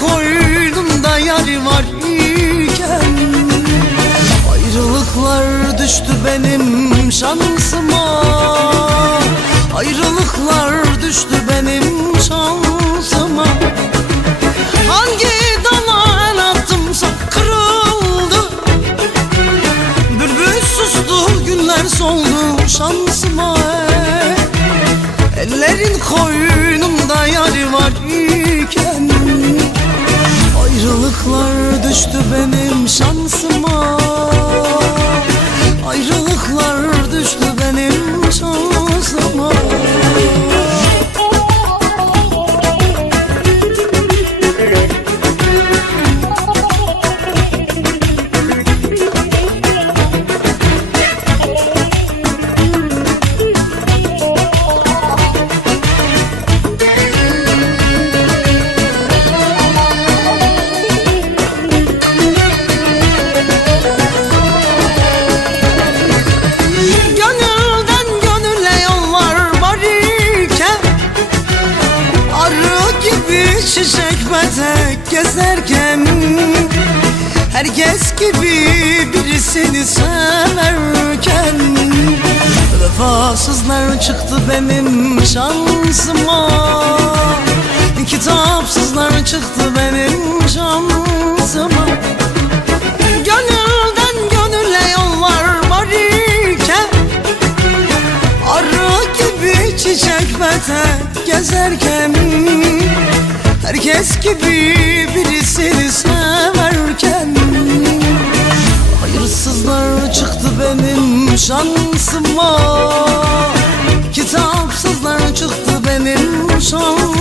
koynunda yar var iken ayrılıklar düştü benim şansıma. Ayrılıklar düştü benim şansıma. Hangi dala el attımsa kırıldı. Bülbül sustu, güller soldu şansıma. Ellerin koynunda yar var iken ayrılıklar düştü benim şansıma. Ayrılıklar düştü benim şansıma. Çiçek petek gezerken herkes gibi birisini severken vefasızlar çıktı benim şansıma. Kitapsızlar çıktı benim şansıma. Gönülden gönüle yollar var iken arı gibi çiçek petek gezerken herkes gibi birisini severken hayırsızlar çıktı benim şansıma. Kitapsızlar çıktı benim şansıma.